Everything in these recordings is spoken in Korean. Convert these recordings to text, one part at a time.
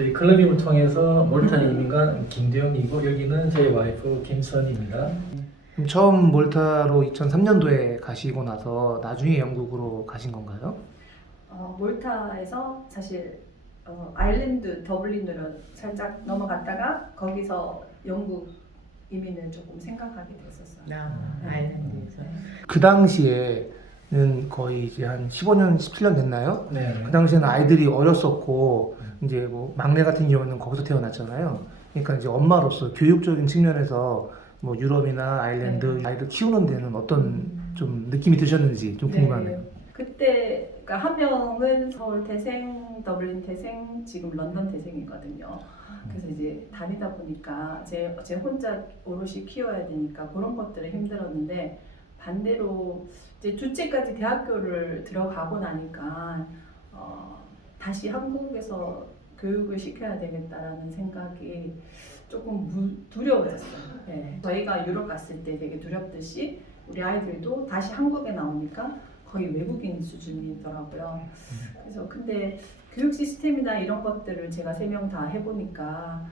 저희 클럽임을 통해서 몰타 이민간 김대영이고 여기는 저희 와이프 김선입니다. 그럼 처음 몰타로 2003년도에 가시고 나서 나중에 영국으로 가신 건가요? 몰타에서 사실 아일랜드 더블린으로 살짝 넘어갔다가 거기서 영국 이민을 조금 생각하게 됐었어요. 아일랜드에서. 그 당시에는 거의 이제 한 15년, 17년 됐나요? 네. 그 당시에는 아이들이 어렸었고 이제 뭐 막내 같은 경우는 거기서 태어났잖아요. 그러니까 이제 엄마로서 교육적인 측면에서 뭐 유럽이나 아일랜드 아이들 키우는 데는 어떤 좀 느낌이 드셨는지 좀 궁금하네요. 그때 그러니까 한 명은 서울 태생, 더블린 태생, 지금 런던 태생이거든요. 그래서 이제 다니다 보니까 제 혼자 오롯이 키워야 되니까 그런 것들은 힘들었는데 반대로 이제 둘째까지 대학교를 들어가고 나니까 다시 한국에서 교육을 시켜야 되겠다라는 생각이 조금 두려워졌어요. 네. 저희가 유럽 갔을 때 되게 두렵듯이 우리 아이들도 다시 한국에 나오니까 거의 외국인 수준이더라고요. 그래서 근데 교육 시스템이나 이런 것들을 제가 3명 다 해보니까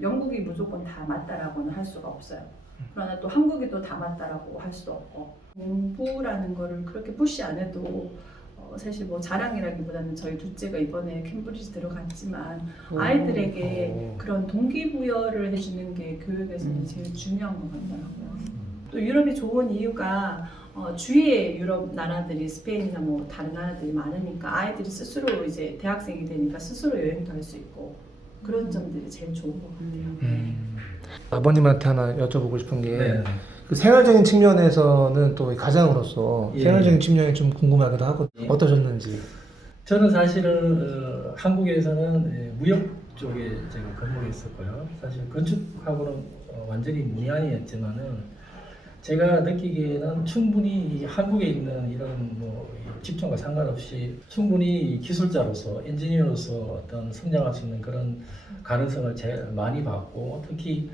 영국이 무조건 다 맞다라고는 할 수가 없어요. 그러나 또 한국이 또 다 맞다라고 할 수도 없고 공부라는 거를 그렇게 푸시 안 해도 사실 뭐 자랑이라기보다는 저희 둘째가 이번에 캠브리지 들어갔지만 아이들에게 그런 동기부여를 해주는 게 교육에서는 제일 중요한 것 같더라고요. 또 유럽이 좋은 이유가 주위에 유럽 나라들이 스페인이나 뭐 다른 나라들이 많으니까 아이들이 스스로 이제 대학생이 되니까 스스로 여행도 할 수 있고 그런 점들이 제일 좋은 것 같아요. 아버님한테 하나 여쭤보고 싶은 게 네. 그 생활적인 측면에서는 또 가장으로서 예. 생활적인 측면이 좀 궁금하기도 하고 예. 어떠셨는지. 저는 사실은 한국에서는 무역 쪽에 제가 근무를 했었고요. 사실 건축하고는 완전히 문외한이었지만은 제가 느끼기에는 충분히 이 한국에 있는 이런 뭐 직종과 상관없이 충분히 기술자로서 엔지니어로서 어떤 성장할 수 있는 그런 가능성을 제일 많이 봤고 특히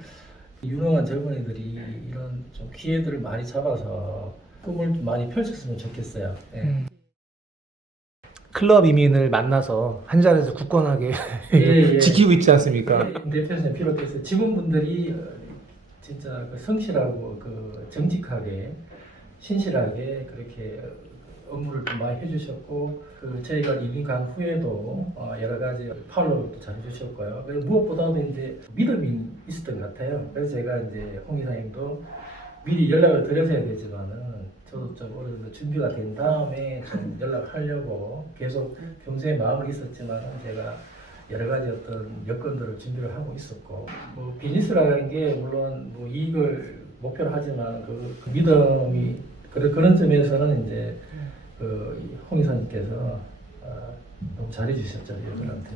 유능한 젊은이들이 이런 좀 기회들을 많이 잡아서 꿈을 좀 많이 펼쳤으면 좋겠어요. 네. 클럽 이민을 만나서 한 자리에서 굳건하게 예. 지키고 있지 않습니까? 대표님 비롯해서 직원분들이 진짜 그 성실하고 그 정직하게 신실하게 그렇게 업무를 좀 많이 해주셨고 그 저희가 이민 간 후에도 여러 가지 팔로우도 잘 해주셨고요. 그리고 무엇보다도 이제 믿음이 있었던 것 같아요. 그래서 제가 이제 홍 이사님도 미리 연락을 드렸어야 되지만은 저도 좀 어느 정도 준비가 된 다음에 좀 연락하려고 계속 평소에 마음은 있었지만은 제가 여러 가지 어떤 여건들을 준비를 하고 있었고 뭐 비즈니스라는 게 물론 뭐 이익을 목표로 하지만 그 믿음이 그런 점에서는 이제 홍 이사님께서 너무 잘해주셨죠 여러분한테.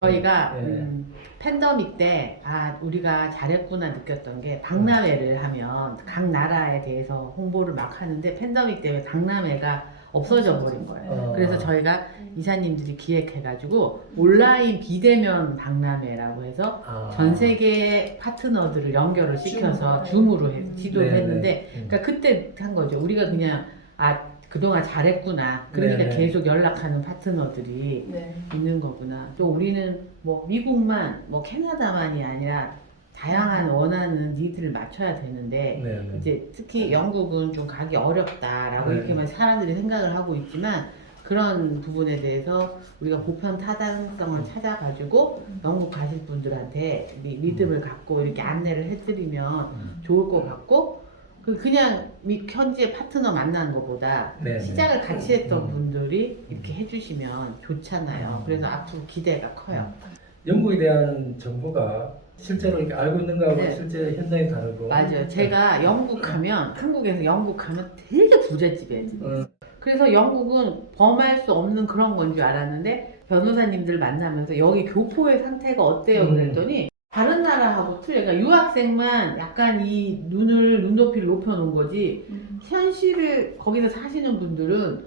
저희가 네. 팬데믹 때 우리가 잘했구나 느꼈던 게 박람회를 하면 각 나라에 대해서 홍보를 막 하는데 팬데믹 때문에 박람회가 없어져 버린 거예요. 그래서 저희가 이사님들이 기획해가지고 온라인 비대면 박람회라고 해서 전 세계 파트너들을 연결을 시켜서 줌으로 지도를 했는데 그러니까 그때 한 거죠. 우리가 그냥 그동안 잘했구나. 그러니까 네네. 계속 연락하는 파트너들이 네. 있는 거구나. 또 우리는 뭐 미국만 뭐 캐나다만이 아니라 다양한 원하는 니드를 맞춰야 되는데 네네. 이제 특히 영국은 좀 가기 어렵다라고 네. 이렇게만 사람들이 생각을 하고 있지만 그런 부분에 대해서 우리가 보편 타당성을 찾아가지고 영국 가실 분들한테 믿음을 갖고 이렇게 안내를 해드리면 좋을 것 같고 그냥 현지의 파트너 만나는 것보다 네네. 시작을 같이 했던 분들이 이렇게 해주시면 좋잖아요. 그래서 앞으로 기대가 커요. 영국에 대한 정보가 실제로 이렇게 알고 있는 거하고 네. 실제 현장이 다르고 맞아요. 제가 영국 가면 한국에서 영국 가면 되게 부잣집이에요. 그래서 영국은 범할 수 없는 그런 건 줄 알았는데 변호사님들 만나면서 여기 교포의 상태가 어때요? 그랬더니 다른 나라하고 틀려. 그러니까 유학생만 약간 이 눈높이를 높여놓은 거지 현실을 거기서 사시는 분들은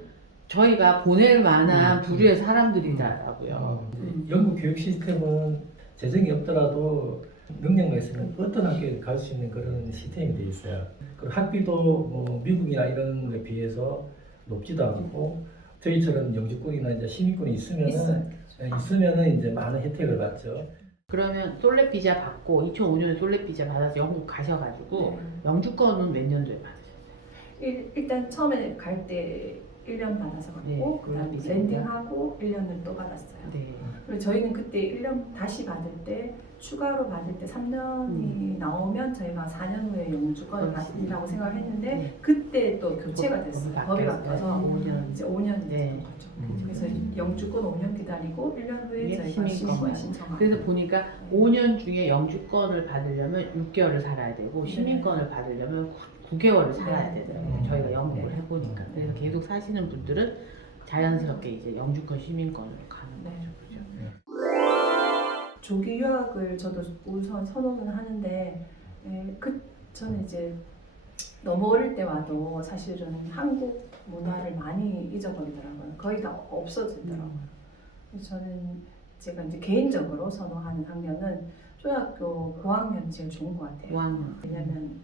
저희가 보낼 만한 부류의 사람들이더라고요. 영국 교육 시스템은 재정이 없더라도 능력만 있으면 어떤 학교에 갈 수 있는 그런 시스템이 돼 있어요. 그리고 학비도 뭐 미국이나 이런 거에 비해서 높지도 않고 저희처럼 영주권이나 이제 시민권이 있어요. 있으면은 이제 많은 혜택을 받죠. 그러면 솔레 비자 받고 2005년에 솔레 비자 받아서 영국 가셔가지고 네. 영주권은 몇 년도에 받으셨어요? 일단 처음에 갈 때 1년 받아서 갔고 네, 그다음 비자. 랜딩하고 1년을 또 받았어요. 네. 그리고 저희는 그때 1년 다시 받을 때 추가로 받을 때 3년이 나오면 저희가 4년 후에 영주권을 받으라고 생각을 했는데 네. 그때 또 교체가 됐어요. 법이 바뀌어서 5년. 이제 5년이 네. 된 거죠. 그래서 영주권 5년 기다리고 1년 후에 예, 저희가 시민권. 시민권 신청하고 그래서 보니까 5년 중에 영주권을 받으려면 6개월을 살아야 되고 시민권을 받으려면 9개월을 살아야 네. 되더라고요. 저희가 영국을 네. 해보니까. 그래서 계속 사시는 분들은 자연스럽게 이제 영주권, 시민권으로 가는 네. 거죠. 그죠? 조기 유학을 저도 우선 선호는 하는데 저는 이제 너무 어릴 때 와도 사실은 한국 문화를 많이 잊어버리더라고요. 거의 다 없어지더라고요. 그래서 저는 제가 이제 개인적으로 선호하는 학년은 초등학교 고학년이 제일 좋은 것 같아요. 5학년. 왜냐면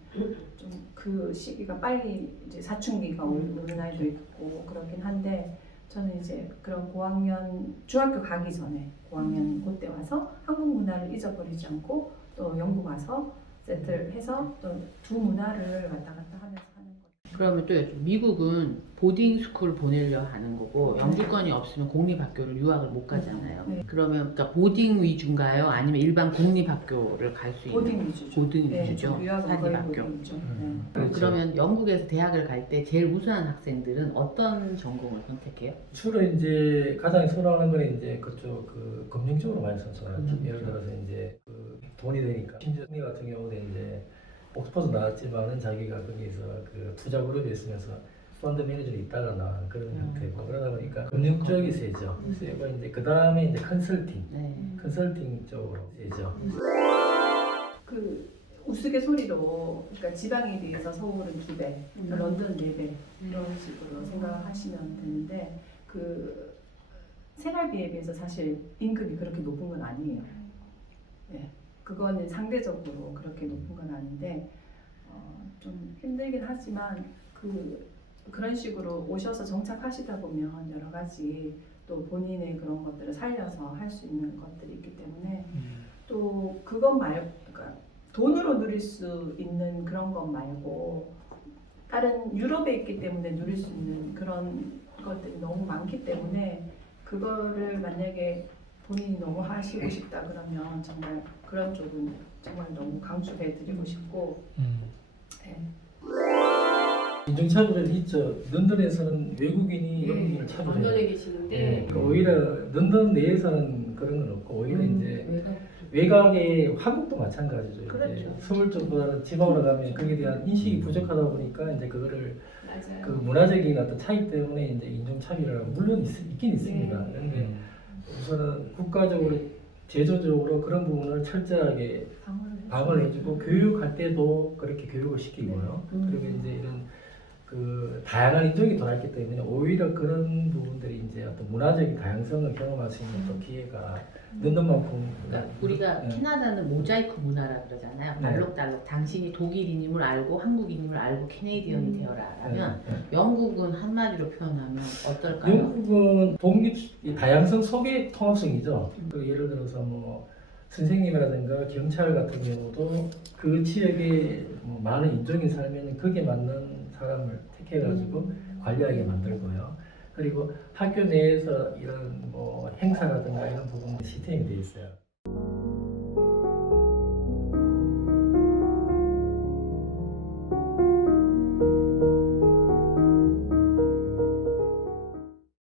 좀 그 시기가 빨리 이제 사춘기가 오는 아이도 있고 그렇긴 한데 저는 이제 그런 고학년 중학교 가기 전에 고학년 그때 와서 한국 문화를 잊어버리지 않고 또 영국 와서 세틀해서 또 두 문화를 왔다 갔다 하면서 하는 거죠. 그러면 또 미국은 보딩 스쿨 보내려 하는 거고 영주권이 없으면 공립학교를 유학을 못 가잖아요. 네. 그러면 그러니까 보딩 위주인가요? 아니면 일반 공립학교를 갈 수 있는? 보딩 위주죠. 보딩 네, 위주죠. 유학은 거의 사립학교. 보딩 위주. 그렇죠. 그러면 영국에서 대학을 갈 때 제일 우수한 학생들은 어떤 전공을 선택해요? 주로 이제 가장 선호하는 건 이제 그쪽 그 금융 쪽으로 많이 선호하죠. 금융 예를 들어서 이제 그 돈이 되니까 심지어 승리 같은 경우는 이제 옥스퍼드 나왔지만은 자기가 거기서 그 투자 그룹에 있으면서 펀드 매니저로 있다가 나온 그런 형태고 그러다 보니까 금융 쪽이 세죠. 세고 이제 그 다음에 이제 컨설팅 쪽으로 세죠. 그 우스갯소리로 그러니까 지방에 비해서 서울은 2배, 런던 4배 이런 식으로 생각하시면 되는데 그 생활비에 비해서 사실 임금이 그렇게 높은 건 아니에요. 네, 그거는 상대적으로 그렇게 높은 건 아닌데 좀 힘들긴 하지만 그런 식으로 오셔서 정착하시다 보면 여러 가지 또 본인의 그런 것들을 살려서 할 수 있는 것들이 있기 때문에 또 그것 말고 그러니까 돈으로 누릴 수 있는 그런 것 말고 다른 유럽에 있기 때문에 누릴 수 있는 그런 것들이 너무 많기 때문에 그거를 만약에 본인이 너무 하시고 싶다 그러면 정말 그런 쪽은 정말 너무 강추해 드리고 싶고 네. 인종차별은 있죠. 런던에서는 외국인이 영국인을 차별해요. 런던에 계시는데 네, 오히려 런던 내에서는 그런 건 없고 오히려 이제 외곽의 한국도 마찬가지죠. 그렇죠. 이제 서울 쪽보다는 지방으로 가면 거기에 대한 인식이 부족하다 보니까 이제 그거를 맞아요. 그 문화적인 어떤 차이 때문에 이제 인종차별이라고 물론 있긴 있습니다. 그런데 우선은 국가적으로 제도적으로 그런 부분을 철저하게 방어를 해주고 교육할 때도 그렇게 교육을 시키고요. 그리고 이제 이런 그 다양한 인종이 돌아있기 때문에 오히려 그런 부분들이 이제 어떤 문화적인 다양성을 경험할 수 있는 또 기회가 런던만큼 그러니까 우리가 캐나다는 모자이크 문화라 그러잖아요. 알록달록 당신이 독일인임을 알고 한국인임을 알고 캐네디언이 되어라 라면 영국은 한마디로 표현하면 어떨까요? 영국은 독립 다양성 속의 통합성이죠. 그 예를 들어서 뭐 선생님이라든가 경찰 같은 경우도 그 지역에 뭐 많은 인종이 살면 거기에 맞는 사람을 택해가지고 관리하게 만들고요. 그리고 학교 내에서 이런 뭐 행사라든가 이런 부분 시스템이 되어 있어요.